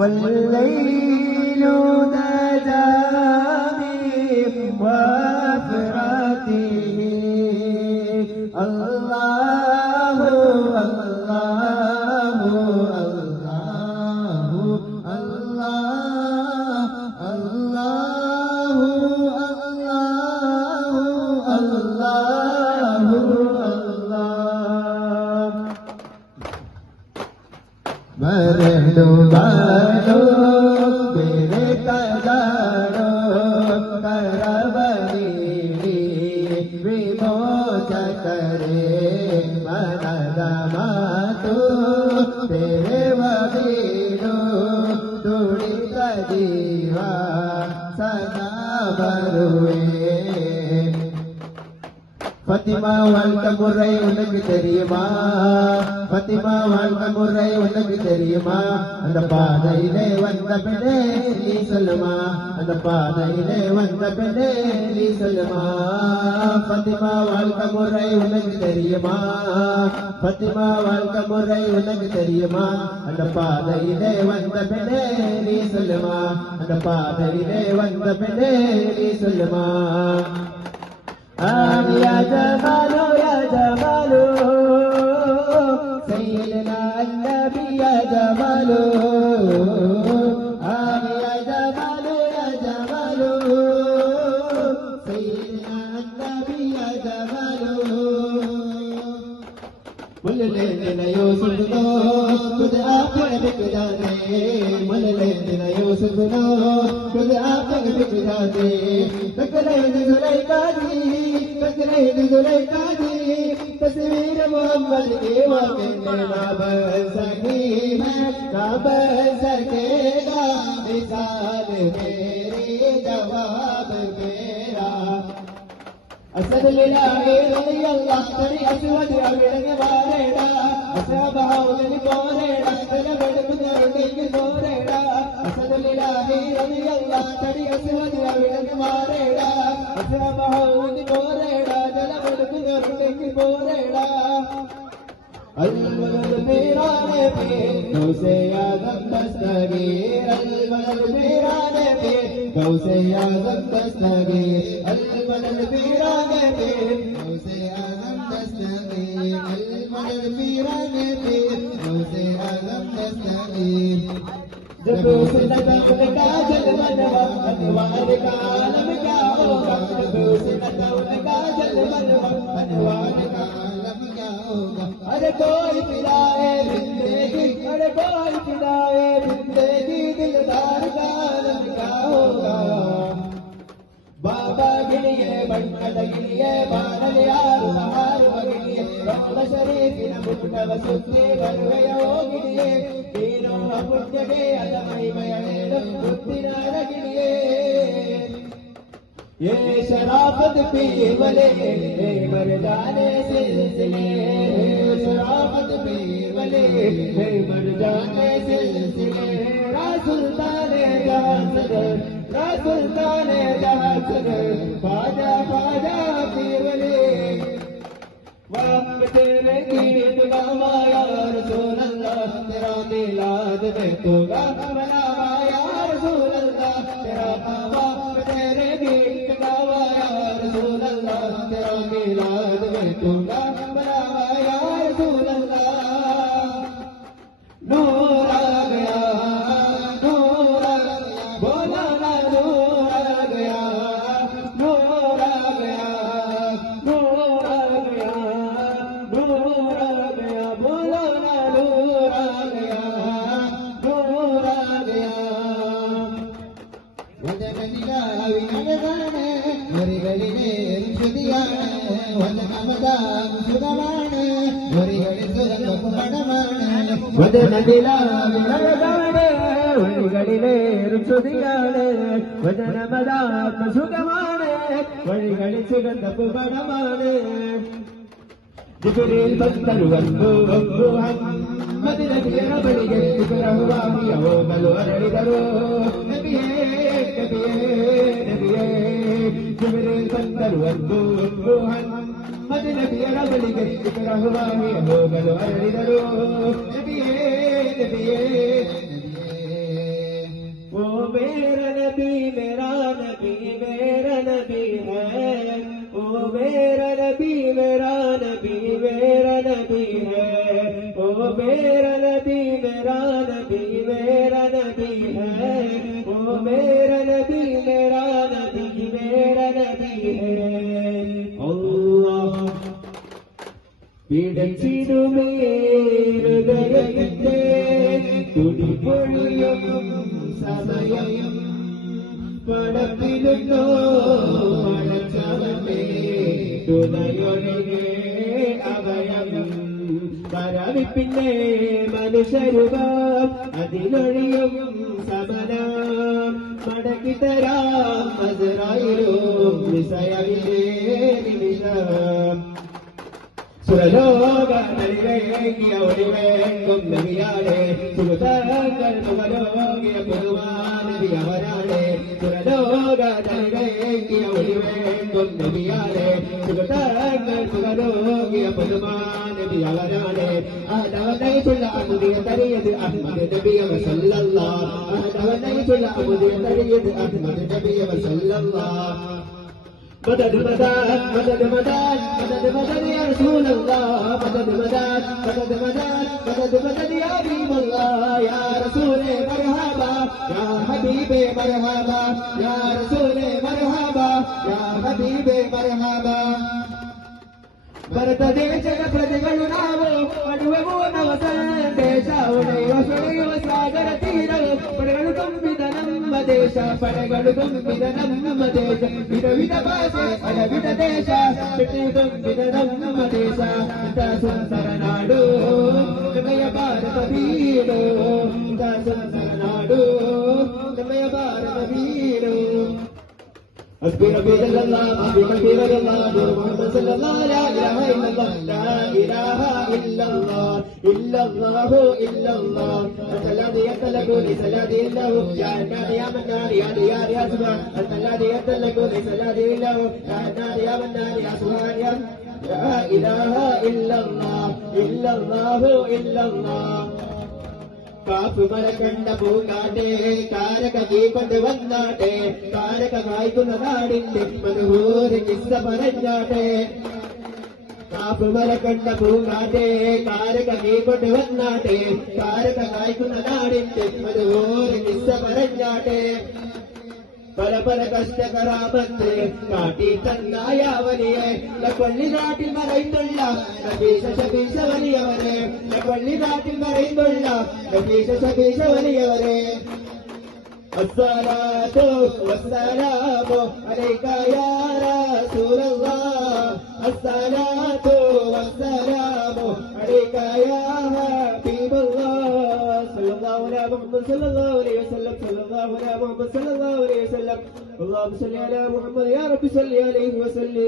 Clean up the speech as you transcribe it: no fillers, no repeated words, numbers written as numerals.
والليل نجا من وفراته الله الله الله الله الله الله मरदो बालो मेरे कजारो करवनी विमोच करे मनदा मातु तेरे वदीनो दुड़ित जीवा सदा बरुए Fatima வாழ்க்கை முறை உனக்கு தெரியுமா Fatima வாழ்க்கை முறை உனக்கு தெரியுமா அந்த பாதையிலே வந்த பெண்ணே நீ சொல்லுமா அந்த பாதையிலே வந்த பெண்ணே நீ சொல்லுமா Fatima வாழ்க்கை முறை உனக்கு தெரியுமா Fatima வாழ்க்கை முறை உனக்கு தெரியுமா அந்த பாதையிலே வந்த பெண்ணே நீ சொல்லுமா அந்த பாதையிலே வந்த பெண்ணே நீ சொல்லுமா يا جمال يا جمال سيدنا النبي يا جمال يا جمال يا جمال سيدنا النبي يا جمال मुल लेने यूसुफ नो खुद आप बिक जाने मुल लेने यूसुफ नो खुद आप बिक जाने तकरीर जुलैका दी तस्वीर मोहम्मद की वाक़ई ना बन सकी ना बन सकेगा मिसाल मेरी जवाब मेरा असद लिलाही रज़ी अल्लाह तरी असवद अबिड़न वारेड़ा असबाउदन कोरेड़ा तलबड़ बुदरुडिक कोरेड़ा असद लिलाही रज़ी अल्लाह तरी असवद अबिड़न वारेड़ा असबाउदन कोरेड़ा तलबड़ बुदरुडिक कोरेड़ा अलवल मेराने पे गौसे आज़म दस्तगीर अलवल मेराने पे गौसे आज़म दस्तगीर अलवल मेराने पे गौसे आज़म दस्तगीर अलवल मेराने पे गौसे आज़म दस्तगीर जब उसे नज़र का जलवनवा अनवार का आलम क्या होगा जब उसे नज़र का जलवनवा अनवार का आलम क्या होगा अरे कोई पिलाए जिंदगी अरे कोई पिलाए जिंदगी दिलदार का आलम क्या होगा बाबा गिनिए बंकल गिनिए बानल यार सहार गिनिए रब शरीफ न मुट्ठ वसुद्धि बरवयो गिनिए तीनों अपुण्य के अलमई मयल बुद्धिनार गिनिए ये शराफत पी वले मर जाने सिलसिले शराफत पी वले मर जाने सिलसिले सुल्ताने जहां सदर सुल्ताने जहां सदर ख्वाजा ख्वाजा पीर वले वक्त तेरे गीत गावा या रसूल अल्लाह तेरा मिलाद देखूंगा मनावा या रसूल अल्लाह तेरा वक्त तेरे गीत गावा या रसूल अल्लाह तेरा मिलाद देखूंगा मनावा या रसूल अल्लाह नूर आ गया नूर आ गया बोला ना नूर आ गया नूर आ गया नूर आ गया नूर आ गया बोला ना नूर आ गया नूर आ गया वदनिला विनगने मुरिगलिने सुदियाने वदनमदा सुदमाने मुरिगलिने सुदमाने वदनदिला विनगने मुरिगलिने सुदियाने वदनमदा सुदमाने मुरिगलिने सुदमाने जिब्रील बंदर वंदो मुहम्मद नबी बलिगे तुकरहुआ मियो गलो अरड़िदरो नबिये नबिये जिब्रील बंदर वंदो मुहम्मद नबी बलिगे तुकरहुआ मियो गलो अरड़िदरो नबिये नबिये नबी मेरा नबी मेरा नबी है, ओ मेरा नबी मेरा नबी मेरा नबी है, ओ मेरा नबी मेरा नबी मेरा नबी है, ओ मेरा नबी मेरा नबी मेरा नबी है. अल्लाह പിടച്ചിടുമേ ഹൃദയത്തിന്റെ തുടിപൊഴിയും സമയം പടത്തിലുണ്ടോ പടച്ചവന്റെ തുണയൊഴികെ അഭയം പരവിപ്പിന്റെ മനുഷ്യരുവാം അതിനൊഴിയും സമരം മടക്കിത്തരാം അസ്രായേലും വിസയവിന്റെ നിമിഷം. സുരലോക നൽകിയ ഒളിവേങ്കും നബിയാണേ, സുഹൃതങ്ങൾ മുഖലോകിയ പൊതുവാനബി അവരാണേ. സുരലോക നൽകിയ ഒളിവേങ്കും നബിയാണേ, സുഹൃതങ്ങൾ മുഖലോകിയ പൊതുവാനബി അവരാണേ. ആദവനൈതുള്ള അമുദിയ തരിയത് അഹ്മദ് നബിയവ സല്ലല്ലാഹ്, ആദവനൈതുള്ള അമുദിയ തരിയത് അഹ്മദ് നബിയവ സല്ലല്ലാഹ്. مدد مدد مدد مدد مدد مدد يا رسول الله، مدد مدد مدد مدد مدد مدد يا حبيب الله. يا رسول مرحبا يا حبيب مرحبا، يا رسول مرحبا يا حبيب مرحبا. ಭರತದೇಶದ ಪ್ರಜೆಗಳು ನಾವು ಪಡುವೆವು ನವ ಸಂದೇಶ, ಉಳಿಯುವ ಸುಳಿಯುವ ಸಾಗರ ತೀರವು ಪಡೆಗಳು ತುಂಬಿದ ನಮ್ಮ ದೇಶ, ಪಡೆಗಳು ತುಂಬಿದ ನಮ್ಮ ದೇಶ. ವಿಧ ವಿಧ ಭಾಷೆ ವಿಧ ದೇಶ ಬಿಟ್ಟು ತುಂಬಿದ ನಮ್ಮ ದೇಶ. ಇಂಥ ಸುಂದರ ನಾಡು ನಮಯ ಭಾರತ ಬೀಡು, ಇಂಥ ಸುಂದರ ನಾಡು ನಮಯ ಭಾರತ ಬೀಡು. حسبي ربي جل الله حسبي ربي جل الله نور محمد صلى الله لا اله الا الله لا اله الا الله الا الله الا الله انت الذي يتلق ليس الذي الا هو يا النار يا منار يا ديار يا سبحان انت الذي يتلق ليس الذي الا هو يا النار يا منار يا سبحان يا لا اله الا الله الا الله الا الله. കാപ്പുമല കണ്ട പൂക്കാട്ടെ കാരക കീ കൊണ്ട് വന്നാട്ടെ, കാരക വായിക്കുന്ന നാടിന്റെ മനോഹര കിസ്സ പറഞ്ഞാട്ടെ. കാപ്പുമല കണ്ട പൂക്കാട്ടെ കാരക കീ കൊണ്ട് വന്നാട്ടെ, കാരക വായിക്കുന്ന നാടിന്റെ മനോഹര കിസ്സ പറഞ്ഞാട്ടെ. പല പല കഷ്ടകരാപത്ത് കാട്ടി തന്നായ വലിയെ പള്ളി നാട്ടിൽ മറയുന്നുള്ള നബീസ ശബീസ വലിയവരെ, പള്ളി നാട്ടിൽ മറയുന്നുള്ള നബീസ ശബീസ വലിയവരെ. അസ്സലാത്തു വസ്സലാമു അലൈക യാ റസൂലല്ലാഹ്, അസ്സലാത്തു വസ്സലാമു അലൈക യാ ഹബീബല്ലാഹ്. സല്ലല്ലാഹു അലാ മുഹമ്മദ് സല്ലല്ലാഹു അലൈഹി വസല്ലം, സല്ലല്ലാഹു അലാ മുഹമ്മദ് സല്ലല്ലാഹു അലൈഹി വസല്ലം. اللهم صل على محمد يا رب صل عليه وسلم.